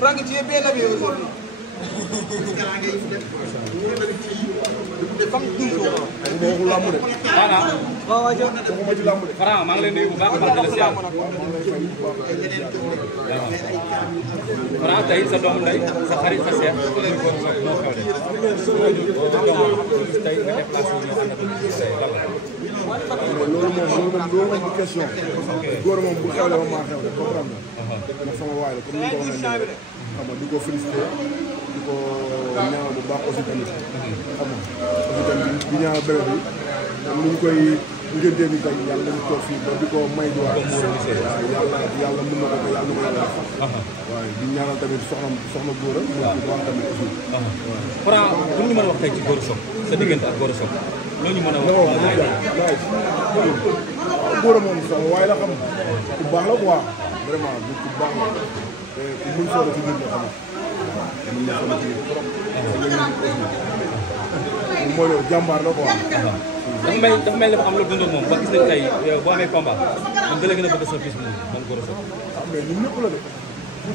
Franck, tu es bien habillé aujourd'hui. Comme toujours. Franc maa ngi lay nuyu bu baax a baax di la siyaar. Franc tey sa doomu ndey sa xarit sa seex tey nga déplacé wu ñëw ànd ak tey lan la. loolu moom du question. góor moom bu xewle moom maa xewle comprendre nga. ndax sama waay la comme ni nga ko waxee nii xam nga di ko félicité di ko ñaanal bu baax aussi tamit. xam nga aussi tamit di ñaanal bébé bi ni ñu koy ngéntee ni tey yàlla nañu toog fii ba di ko may di waat. yàlla mën na ko ko yàlla na ko yàlla def. waaye di ñaanal tamit soxna góor a. waaw mu wax tamit aussi. Franc bu ñu mën a wax tey ci Gora Sock sa diggante ak Gora Sock loolu ñu mën a wax. Gora moom sama waaye la xam ku baax la quoi vraiment ku baax la te ku mun solo ci nit ñi xam mun na solo ci nit trop. mooy loolu jàmbaar la quoi. dafa mel dafa am lu dund ak moom ba gis nañ tey boo amee combat moom da la gën a bëgg sa fils moom Gora Sock. mais ñun ñëpp la de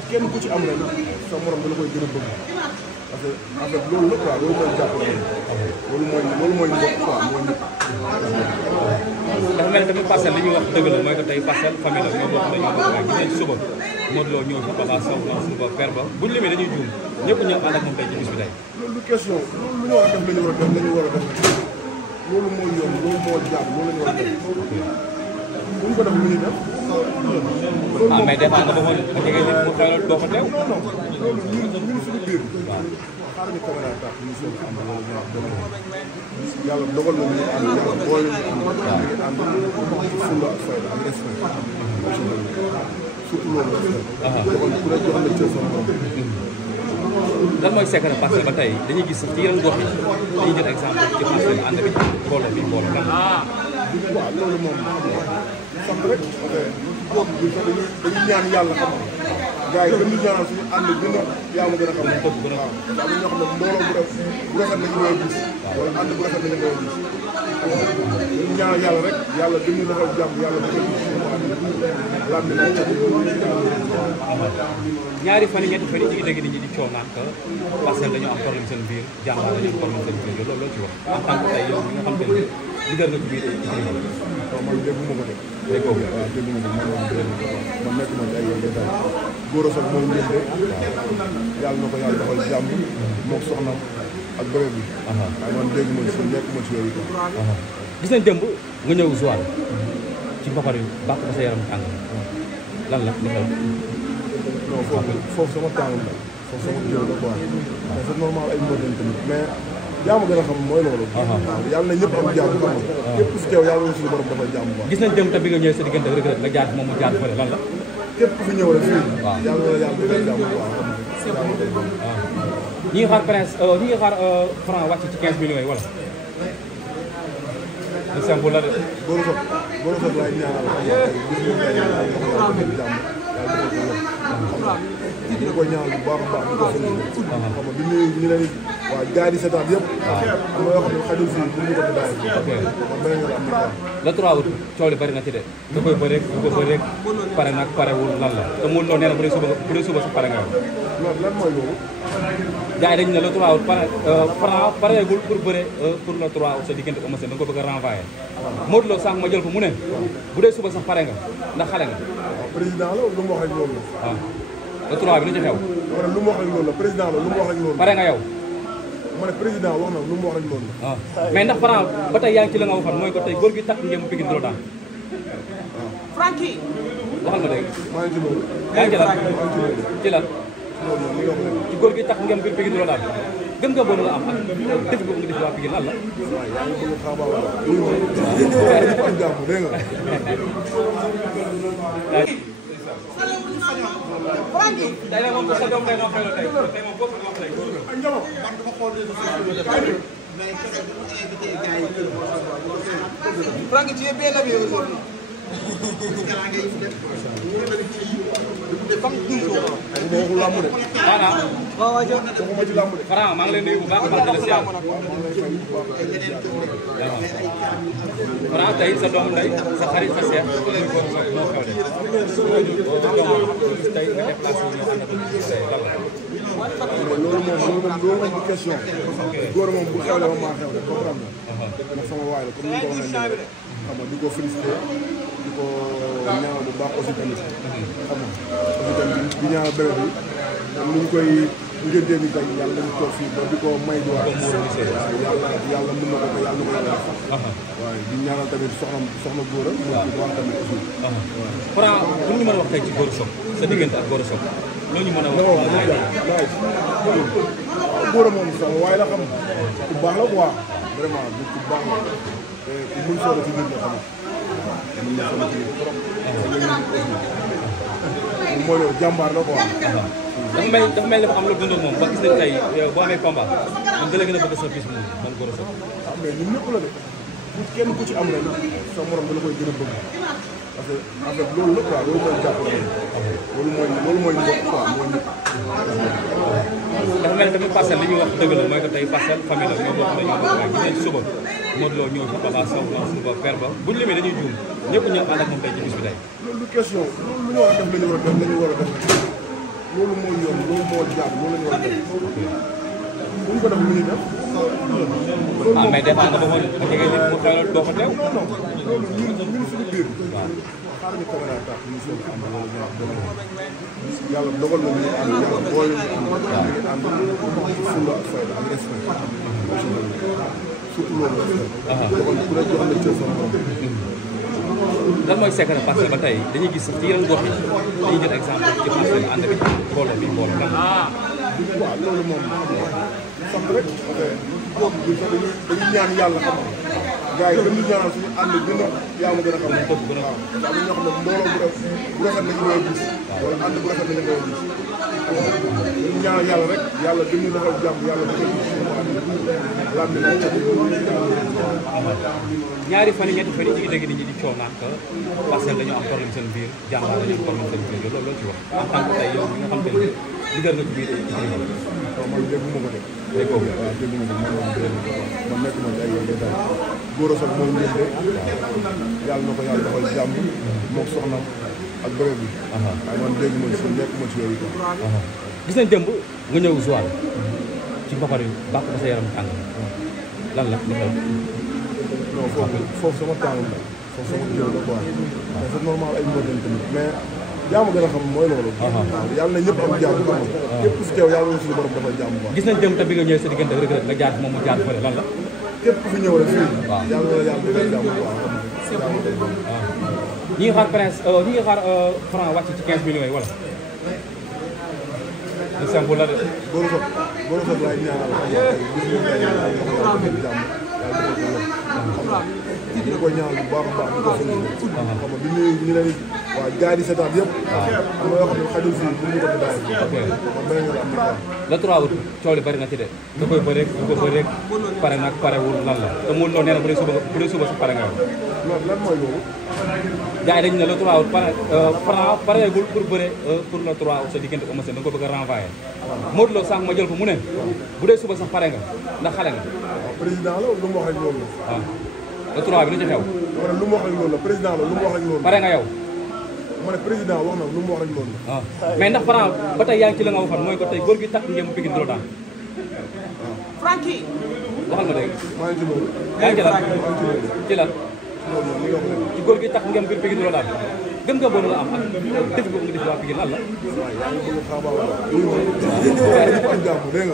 kenn ku ci am rek sa morom da la koy gën a bëgg parce que en fait loolu la quoi loolu mooy jàppale loolu mooy mbokk quoi mooy nit. dafa mel ni tamit parcelle li ñuy wax dëgg la mooy que tey parcelle famille la ñoo bokk dañoo bokk waaye gis nañ suba Modou Lo ñëw fi Papa Sow suba Père Ba buñ limee dañuy juum ñëpp ñëw ànd ak moom tey ci bis bi tey. loolu du question loolu lu ñu war a def la ñu war a def la ñu war a def loolu mooy yoon loolu moo jaar loolu la ñu war a def bu ñu ko def lu ñuy def. ah mais des fois nga demoon nga jege nit mu xelal doo ko teew. loolu ñun suñu biir. waaw xaaral ñu caméra tax ñu soog a am loolu ñu wax dëgg yàlla dogal na ñu ànd yàlla boole ñu ànd. waaw ñu ànd fulla ak fayda ak respect. surtout loolu. dogal ku ne jox la cër sama borom. lan mooy secret parce que ba tey dañuy gis ci yeneen gox yi dañuy jël exemple ci parcelle ànd bi booloo bi booloo lan la. waaw loolu moom sant rek dañuy ñaan yàlla xam nga gars yi dañuy ñaanal suñu ànd gën a yaa ma gën a xam ne dëgg gën a xam waaw dañoo xam ne mbooloo bu rafet la ñu koy gis wala ànd bu rafet la ñu koy gis dañuy ñaanal yàlla rek yàlla dañuy defal jàmm yàlla bu ñaari fan yi ñetti fan yi ñu ngi dégg nit ñi di coow naan que parcelle dañoo am problème seen biir jàmbaar dañoo am problème seen biir loolu ci wax en tant que tey yow mi nga xam te ne liggéey nga ci biir man dégguma ko de déggoo ko waaw dégguma ko man nekk ma ci ay détail Gora Sock mooy njënde yàlla na ko yàlla defal jàmm moom soxna ak bébé bi waaye man dégguma ci nekk ma ci yooyu ko gis nañ démb nga ñëw Joal ci mbapat yi bàq ba sa yaram tàng lan la li xew non foofu sama tàng la foofu sama jëw la quoi mais c'est normal ay mbër lañ tamit mais yaa ma gën a xam mooy loolu yàlla na ñëpp am jàmm xam nga képp ku fi teew yàlla na suñu borom dafa jàmm quoi gis nañ démb tam bi nga ñëwee sa diggante Reug Reug nga jaar moom mu jaar fële lan la képp ku fi ñëw rek fii yàlla na yàlla dafa jàmm quoi ñi ngi xaar prince ñi ngi xaar Franc wàcc ci 15 millions yi wala lu simple la de Gora Sock laay ñaanal di ko ñaanal bu baax a baax di ko félicité xam nga di nuyu ñu leen waa gars yi di seetaan yëpp am na yoo xam ne xajul fii bu ñu ko fi bàyyi kon beneen yoon am na le 3 août coow li bëri na ci de da koy bëreeg du ko bëreeg pare nag parewul lan la te Modou Lo nee na bu dee suba sa pare nga yow lan mooy loolu gars yi dañu ne le 3 août Franc pareegul pour bëre pour le 3 août sa diggante ak Eumeu Sène da nga ko bëgg a renvoyer Modou Lo sànq ma jël ko mu ne bu dee suba sax pare nga ndax xale nga président la lu mu wax rek loolu la waaw le 3 bi lu ci xew ma ne lu mu wax rek loolu la président la lu mu wax rek loolu pare nga yow ma ne président wax na lu mu wax rek loolu la waaw mais ndax Franc ba tey yaa ngi ci la nga waxoon mooy ko tey góor gi takk ngeen mu Pikine du la daan Franky. waxal ma dégg. maa ngi ci loolu. yaa ngi ci lan ci lan. loolu moom li nga wax léegi. ci góor gi tax ngeen biir Pikine loolu daal gëm nga boobu nga am ak def boobu nga def waa Pikine lan la. waaw yaa ngi bëgg xaabaar wala. lii moom ñëpp am jàmm dégg nga. Franky. tey nag moom sa doom day noo xew la tey tey moom boobu nga wax tey. Franky, tu es bien habillé aujourd'hui. Comme toujours. waxuma waxu làmb de. maanaam. waxuma ci làmb de. Franc maa ngi lay nuyu bu baax a baax di la siyaar. maa ngi lay fay bu baax di la siyaar. Franc tey sa doomu ndey sa xarit sa seex muy Gora Sock moo xew de tey nga déplacé wu ñëw ànd ak tey lan la. loolu moom du question. góor moom bu xewle ma maa xewle comprendre nga. ndax sama waay la comme ni nga ko waxee nii xam nga di ko félicité di ko ñaanal bu baax aussi tamit. xam nga aussi tamit di ñaanal bébé bi ni ñu koy ngéntee ni tey yàlla nañu toog fii ba di ko may di waat. yàlla mën na ko ko yàlla na ko yàlla def. waaye di ñaanal tamit soxna Gora mu bu baax tamit aussi. Franc lu ñu mën a wax tey ci Gora Sock sa diggante ak Gora Sock loolu ñu mën a wax. Gora moom sama waaye la xam ku baax la quoi vraiment du ku baax la te ku mun solo ci nit la xam mun na solo ci nit trop. moom mooy loolu jàmbaar la quoi. dafa mel ni dafa am la dundoon moom ba gis nañ tey boo amee combat moom da la gën a bëgg sa bis moom Gora Sock. ah mais ñun ñëpp la de kenn ku ci am rek sa morom da la koy gën a bëgg parce que en fait loolu la quoi loolu mooy jàppale loolu mooy mbokk quoi mooy nit. dafa mel ni tamit parcelle li ñuy wax dëgg la mooy que tey parcelle famille la ñoo bokk nañoo bokk waaye gis nañ suba Modou Lo ñëw fi Papa Sow suba Père Ba buñ limee dañuy juum ñëpp ñëw ànd ak moom tey ci bis bi tey. loolu du question loolu lu ñu war a def la ñu war a def la ñu war a def loolu mooy yoon loolu moo jaar loolu la ñu war a def bu ñu ko def lu ñuy def. ah mais des fois nga bëggoon nga jege nit mu xelal doo ko teew. loolu ñun suñu biir. waaw xaaral ñu caméra tax ñu soog a ànd wala ñu wax dëgg yàlla dogal na ñu ànd yàlla boole ñu ànd fulla ak fayda ak respect. surtout loolu respect. dogal ku ne jox na cër sa morom. lan mooy secret parce que ba tey dañuy gis ci yeneen gox yi dañuy jël exemple ci parcelle ànd bi mbooloo bi mbooloo kan. waaw loolu moom sax rek boobu bi sax dañuy ñaan yàlla xam nga gars yi dañuy ñaanal suñu ànd gën a yaa ma gën a xam ne boobu gën a waaw ndax ñoo xam ne mbooloo bu rafet lañu koy gis wala ànd bu rafet lañu koy gis dañuy ñaanal yàlla rek yàlla dañuy defal jàmm yàlla defal lambi na ñaari fan yi ñetti fan yi ci dégg nit ñi di coow naan que parcelle dañoo am problème seen biir jàmbaar dañoo am problème seen biir loolu loo ci wax en tant que tey yow bi nga xam te ne liggéey nga ci biir waaw man dégguma ko de day kooku waaw dégguma ko man nekk ma ci ay détail Gora Sock moom ngeen de yàlla na ko yàlla defal jàmm mook soxnam ak bërëb bi waaye man dégg ma ci nekk ma ci yooyu quoi gis nañ démb nga ñëw Joal ci mbapat yi bàq ba sa yaram tàng lan la li xew non foofu sama tàngul la foofu sama jël la quoi mais c'est normal ay mbër lañ tamit mais jàmm gën a xam mooy loolu waaw yàlla na ñëpp am jàmm xam nga képp ku fi teew yàlla na suñu borom dafa jàmm quoi gis nañ démb te bi nga ñëwee sa diggante rek nga jaar moom mu jaar fële lan la képp ku fi ñëw rek fii yàlla na yàlla defal jàmm quoi ñi ngi xaar prince ñi ngi xaar Franc wàcc ci 15 millions yi wala lu simple la de Gora Sock laay ñaanal gis nga tey yàlla na ko yàlla defal jàmm yàlla defal ko ñu koy ñaanal bu baax a baax di ko félicité xam nga di nuyu ñu leen waaw gars yi di seetaan yëpp am na yoo xam ne xajul fii bu ñu ko daay man beneen yoon am na le 3 août coow li bari na ci de da koy bëreeg du ko bëreeg pare nag parewul lan la te Modou Lo nee na bu dee suba sa pare nga yow lan mooy loolu gars yi dañu ne le 3 août pare Franc pareegul pour bëre pour le 3 août sa diggante Eumeu Sène da nga ko bëgg a renvoyer Modou Lo sànq ma jël ko mu ne bu dee suba sax pare nga ndax xale nga waaw président la lu mu wax rek loolu la waaw le 3 bi lu ci xew ma ne lu mu wax rek loolu la président la lu mu wax rek loolu pare nga yow ma ne président wax na lu mu wax rek loolu la mais ndax Franc ba tey yaa ngi ci la nga waxoon mooy ko tey góor gi takk ngeen mu Pikine du la daan Franky. waxal ma dégg maa ngi ci loolu yaa ngi ci lan ci lan loolu moom li nga wax léegi ci góor gi takk ngeen biir Pikine du la daan gëm nga boobu nga am ak def boobu nga def waa Pikine lan la waaw yaa ngi bëgg xaabaar wala lii moom ñëpp am jàmm dégg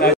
nga